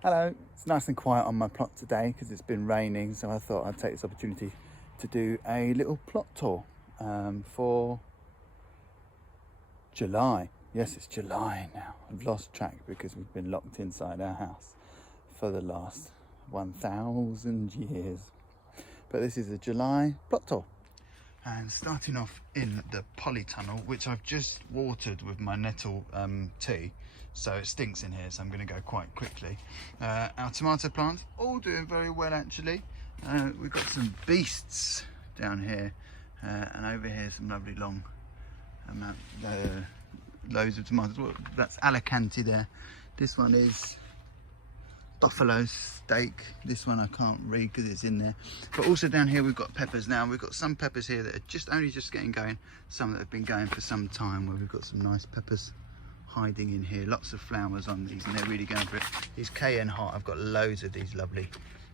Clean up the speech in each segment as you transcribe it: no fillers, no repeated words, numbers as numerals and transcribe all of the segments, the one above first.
Hello, it's nice and quiet on my plot today because it's been raining, so I thought I'd take this opportunity to do a little plot tour for July. Yes, it's July now. I've lost track because we've been locked inside our house for the last 1,000 years. But this is a July plot tour. And starting off in the polytunnel, which I've just watered with my nettle tea, so it stinks in here, so I'm going to go quite quickly. Our tomato plants all doing very well actually. We've got some beasts down here, and over here some lovely long loads of tomatoes. Well, that's Alicante there. This one is buffalo steak. This one I can't read because it's in there. But also down here we've got peppers now. We've got some peppers here that are only just getting going, some that have been going for some time, where we've got some nice peppers hiding in here. Lots of flowers on these and they're really going for it. These cayenne hot, I've got loads of these lovely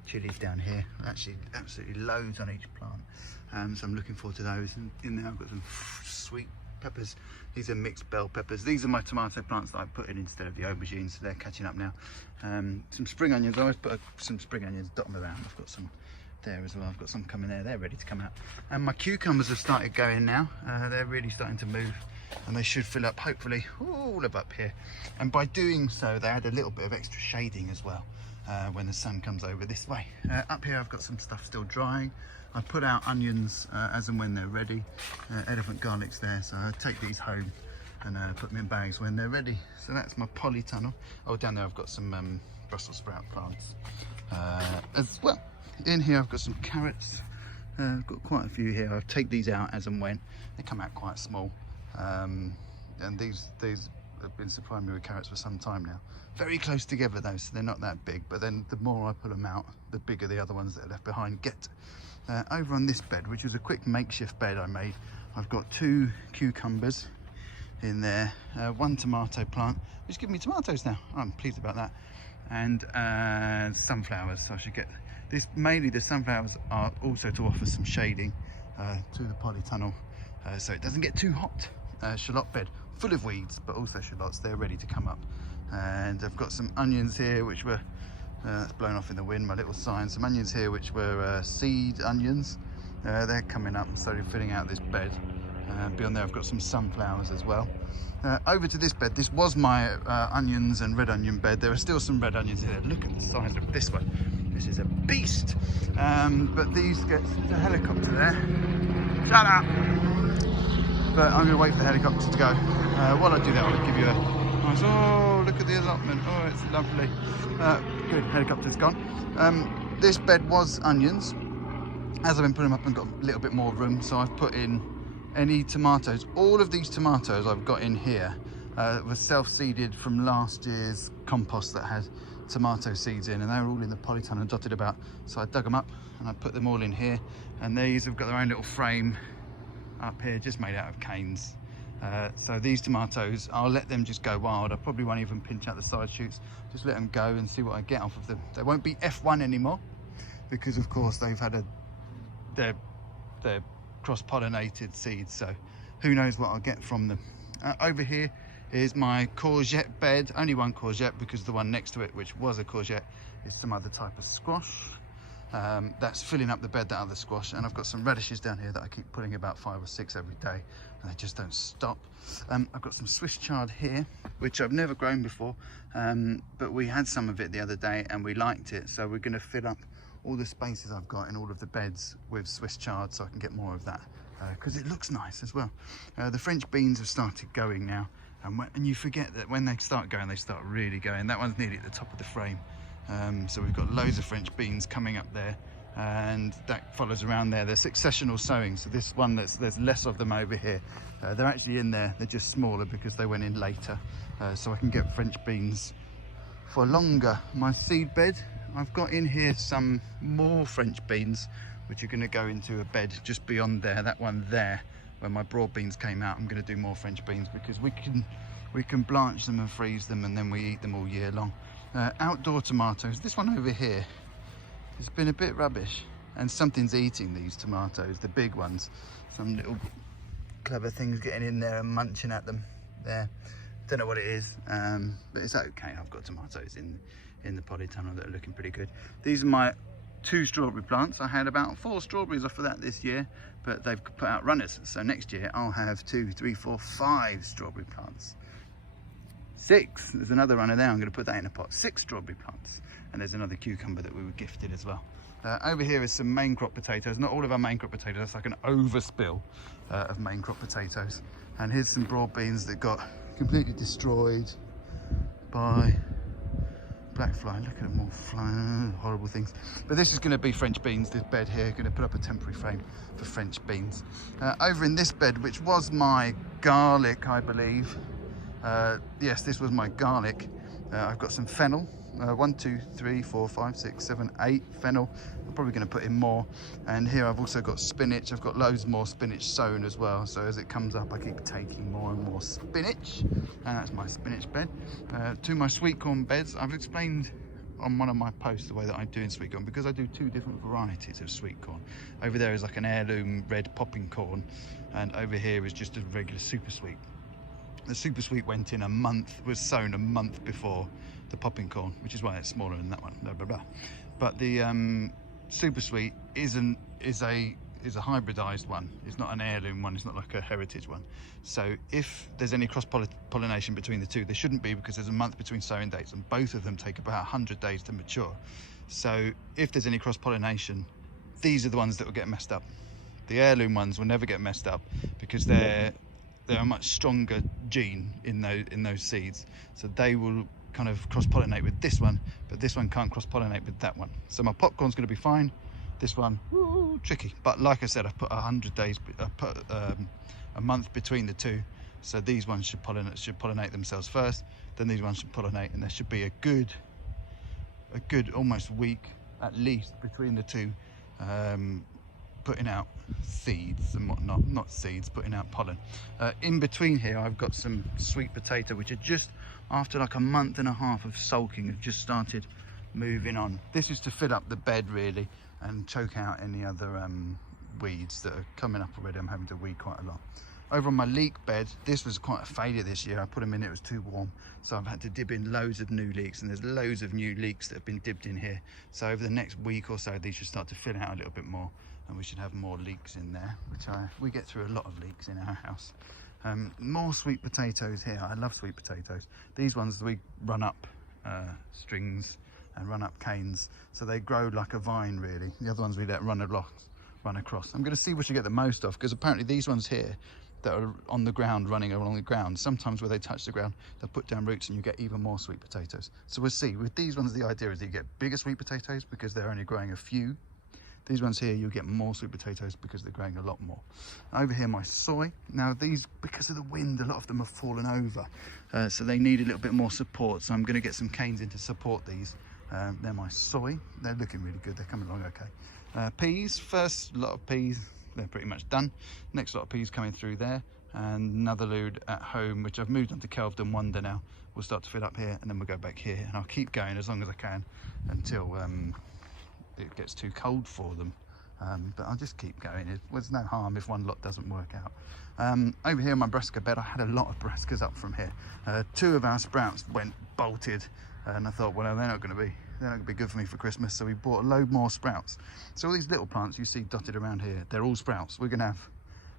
chilies down here. Actually absolutely loads on each plant. So I'm looking forward to those. And in there I've got some sweet peppers. These are mixed bell peppers. These are my tomato plants that I put in instead of the aubergines, so they're catching up now. Some spring onions. I always put some spring onions, dot them around. I've got some there as well. I've got some coming there. They're ready to come out. And my cucumbers have started going now. They're really starting to move, and they should fill up hopefully all of up here. And by doing so, they add a little bit of extra shading as well when the sun comes over this way. Up here I've got some stuff still drying. I put out onions as and when they're ready. Elephant garlic's there, so I take these home and put them in bags when they're ready. So that's my polytunnel. Oh, down there I've got some Brussels sprout plants as well. In here I've got some carrots. I've got quite a few here. I'll take these out as and when. They come out quite small. And these have been supplying me with carrots for some time now. Very close together though, so they're not that big, but then the more I pull them out, the bigger the other ones that are left behind get. Over on this bed, which was a quick makeshift bed I made, I've got 2 cucumbers in there, 1 tomato plant, which gives me tomatoes now. I'm pleased about that. And sunflowers, so I should get this. Mainly the sunflowers are also to offer some shading to the polytunnel, so it doesn't get too hot. Shallot bed full of weeds, but also shallots, they're ready to come up. And I've got some onions here which were that's blown off in the wind, my little sign. Some onions here which were seed onions. They're coming up and slowly filling out this bed. Beyond there I've got some sunflowers as well. Over to this bed, this was my onions and red onion bed. There are still some red onions here. Look at the size of this one. This is a beast. But these get the helicopter there. Shut up! But I'm going to wait for the helicopter to go. While I do that, I'll give you a nice, oh, look at the allotment. Oh, it's lovely. Good, helicopter's gone. This bed was onions. As I've been putting them up and got a little bit more room, so I've put in any tomatoes. All of these tomatoes I've got in here were self-seeded from last year's compost that had tomato seeds in, and they were all in the polytunnel dotted about. So I dug them up and I put them all in here. And these have got their own little frame up here, just made out of canes. So these tomatoes, I'll let them just go wild. I probably won't even pinch out the side shoots, just let them go and see what I get off of them. They won't be F1 anymore because of course they've had they're cross-pollinated seeds, so who knows what I'll get from them. Over here is my courgette bed. Only one courgette because the one next to it, which was a courgette, is some other type of squash. That's filling up the bed, that other squash. And I've got some radishes down here that I keep putting about 5 or 6 every day, and they just don't stop. I've got some Swiss chard here, which I've never grown before, but we had some of it the other day and we liked it, so we're going to fill up all the spaces I've got in all of the beds with Swiss chard so I can get more of that, because it looks nice as well. The French beans have started going now, and you forget that when they start going, they start really going. That one's nearly at the top of the frame. So we've got loads of French beans coming up there, and that follows around there. They're successional sowing, so this one, there's less of them over here. They're actually in there, they're just smaller because they went in later, so I can get French beans for longer. My seed bed, I've got in here some more French beans, which are going to go into a bed just beyond there, that one there. When my broad beans came out, I'm going to do more French beans because we can blanch them and freeze them, and then we eat them all year long. Outdoor tomatoes, this one over here has been a bit rubbish, and something's eating these tomatoes, the big ones. Some little clever things getting in there and munching at them there. Don't know what it is, but it's okay. I've got tomatoes in the polytunnel that are looking pretty good. These are my 2 strawberry plants. I had about 4 strawberries off of that this year, but they've put out runners. So next year I'll have 2, 3, 4, 5 strawberry plants. 6, there's another runner there. I'm going to put that in a pot. 6 strawberry plants. And there's another cucumber that we were gifted as well. Over here is some main crop potatoes. Not all of our main crop potatoes, that's like an overspill of main crop potatoes. And here's some broad beans that got completely destroyed by black fly. Look at them all flying, horrible things. But this is going to be French beans, this bed here. Going to put up a temporary frame for French beans. Over in this bed, which was my garlic, I believe. Yes, this was my garlic. I've got some fennel. 1, 2, 3, 4, 5, 6, 7, 8 fennel. I'm probably going to put in more. And here I've also got spinach. I've got loads more spinach sown as well. So as it comes up, I keep taking more and more spinach. And that's my spinach bed. To my sweet corn beds, I've explained on one of my posts the way that I do in sweet corn, because I do 2 different varieties of sweet corn. Over there is like an heirloom red popping corn, and over here is just a regular super sweet. The super sweet went in was sown a month before the popping corn, which is why it's smaller than that one, blah, blah, blah. But the super sweet is a hybridized one. It's not an heirloom one, it's not like a heritage one. So if there's any cross-pollination between the 2, there shouldn't be, because there's a month between sowing dates, and both of them take about 100 days to mature. So if there's any cross-pollination, these are the ones that will get messed up. The heirloom ones will never get messed up, because they're a much stronger gene in those seeds, so they will kind of cross-pollinate with this one, but this one can't cross-pollinate with that one. So my popcorn's going to be fine. This one, woo, tricky. But like I said, I've put 100 days, a month between the 2, so these ones should pollinate themselves first. Then these ones should pollinate, and there should be a good almost week at least between the 2. Putting out seeds and whatnot, not seeds, putting out pollen. In between here, I've got some sweet potato, which are just after like a month and a half of sulking, have just started moving on. This is to fill up the bed really and choke out any other weeds that are coming up already. I'm having to weed quite a lot. Over on my leek bed, this was quite a failure this year. I put them in, it was too warm, so I've had to dib in loads of new leeks, and there's loads of new leeks that have been dibbed in here. So over the next week or so, these should start to fill out a little bit more, and we should have more leeks in there, which we get through a lot of leeks in our house. More sweet potatoes here. I love sweet potatoes. These ones we run up strings and run up canes, so they grow like a vine really. The other ones we let run across. I'm going to see which I get the most of, because apparently these ones here that are on the ground, running along the ground, sometimes where they touch the ground, they'll put down roots and you get even more sweet potatoes. So we'll see. With these ones, the idea is that you get bigger sweet potatoes because they're only growing a few. These ones here, you'll get more sweet potatoes because they're growing a lot more. Over here, my soy. Now these, because of the wind, a lot of them have fallen over. So they need a little bit more support. So I'm going to get some canes in to support these. They're my soy. They're looking really good. They're coming along okay. Peas, first lot of peas, they're pretty much done. Next lot of peas coming through there. And another load at home, which I've moved on to Kelvedon Wonder now. We'll start to fill up here and then we'll go back here. And I'll keep going as long as I can until it gets too cold for them, but I'll just keep going. There's no harm if one lot doesn't work out. Over here on my brassica bed, I had a lot of brassicas up from here. 2 of our sprouts went bolted, and I thought, well, they're not going to be good for me for Christmas, so we bought a load more sprouts. So all these little plants you see dotted around here, they're all sprouts. We're going to have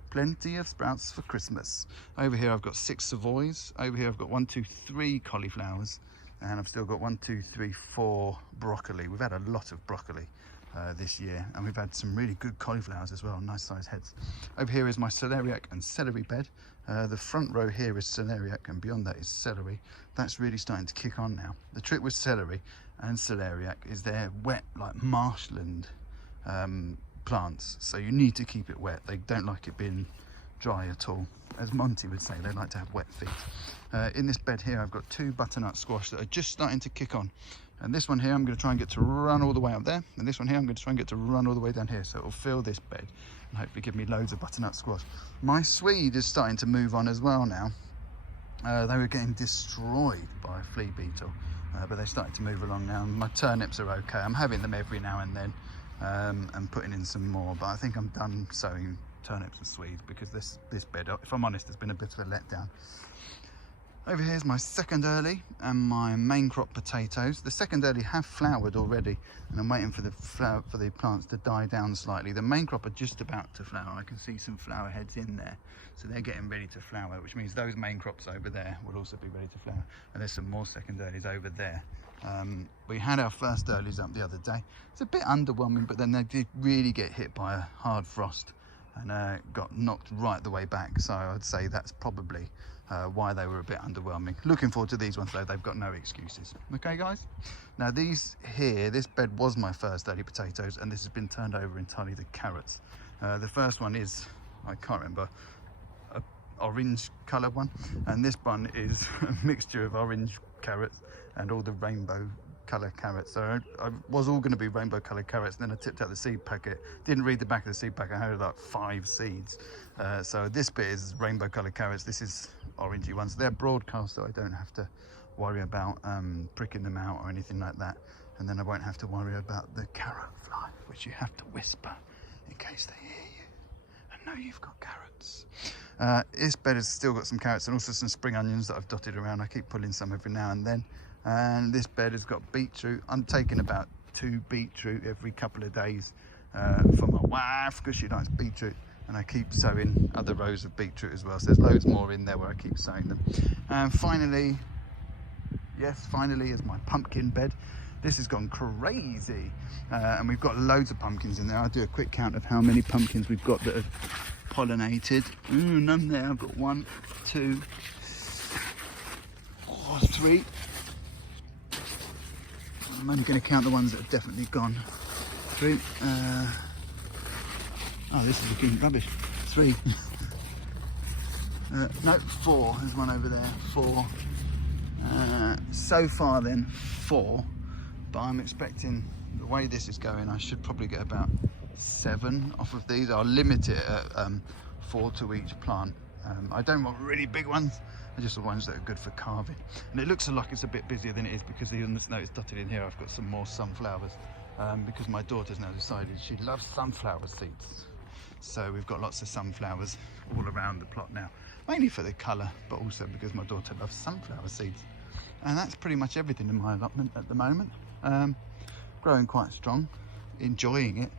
plenty of sprouts for Christmas. Over here I've got 6 savoys. Over here I've got 1, 2, 3 cauliflowers. And I've still got 1, 2, 3, 4 broccoli. We've had a lot of broccoli this year, and we've had some really good cauliflowers as well, nice sized heads. Over here is my celeriac and celery bed. The front row here is celeriac, and beyond that is celery. That's really starting to kick on now. The trick with celery and celeriac is they're wet, like marshland plants, so you need to keep it wet. They don't like it being dry at all. As Monty would say, they like to have wet feet. In this bed here, I've got 2 butternut squash that are just starting to kick on. And this one here, I'm going to try and get to run all the way up there. And this one here, I'm going to try and get to run all the way down here. So it'll fill this bed and hopefully give me loads of butternut squash. My swede is starting to move on as well now. They were getting destroyed by a flea beetle, but they're starting to move along now. My turnips are okay. I'm having them every now and then and putting in some more, but I think I'm done sowing turnips and swedes because this bed, if I'm honest, has been a bit of a letdown. Over here's my second early and my main crop potatoes. The second early have flowered already, and I'm waiting for the plants to die down slightly. The main crop are just about to flower. I can see some flower heads in there, so they're getting ready to flower, which means those main crops over there will also be ready to flower. And there's some more second earlies over there. We had our first earlies up the other day. It's a bit underwhelming, but then they did really get hit by a hard frost and got knocked right the way back. So I'd say that's probably why they were a bit underwhelming. Looking forward to these ones though, they've got no excuses. Okay guys, now these here, this bed was my first early potatoes, and this has been turned over entirely to carrots. The first one is, I can't remember, a orange colour one, and this one is a mixture of orange carrots and all the rainbow colour carrots. So I was all going to be rainbow coloured carrots, and then I tipped out the seed packet, didn't read the back of the seed packet. I had like 5 seeds. So this bit is rainbow coloured carrots, this is orangey ones. They're broadcast, so I don't have to worry about pricking them out or anything like that, and then I won't have to worry about the carrot fly, which you have to whisper in case they hear you and know you've got carrots. This bed has still got some carrots and also some spring onions that I've dotted around. I keep pulling some every now and then. And this bed has got beetroot. I'm taking about 2 beetroot every couple of days for my wife because she likes beetroot, and I keep sowing other rows of beetroot as well. So there's loads more in there where I keep sowing them. And finally, yes, finally is my pumpkin bed. This has gone crazy, and we've got loads of pumpkins in there. I'll do a quick count of how many pumpkins we've got that have pollinated. Ooh, none there. I've got 1, 2, 3. I'm only going to count the ones that have definitely gone. 3. Oh, this is looking rubbish. 3. No, 4. There's one over there. 4. So far then, 4. But I'm expecting, the way this is going, I should probably get about 7 off of these. I'll limit it at 4 to each plant. I don't want really big ones. They're just the ones that are good for carving. And it looks like it's a bit busier than it is because you'll notice dotted in here I've got some more sunflowers, because my daughter's now decided she loves sunflower seeds. So we've got lots of sunflowers all around the plot now, mainly for the colour, but also because my daughter loves sunflower seeds. And that's pretty much everything in my allotment at the moment. Growing quite strong, enjoying it,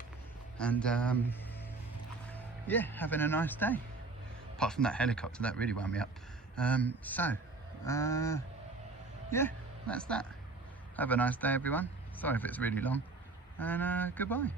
and yeah, having a nice day. Apart from that helicopter, that really wound me up. Yeah, that's that. Have a nice day, everyone. Sorry if it's really long, and goodbye.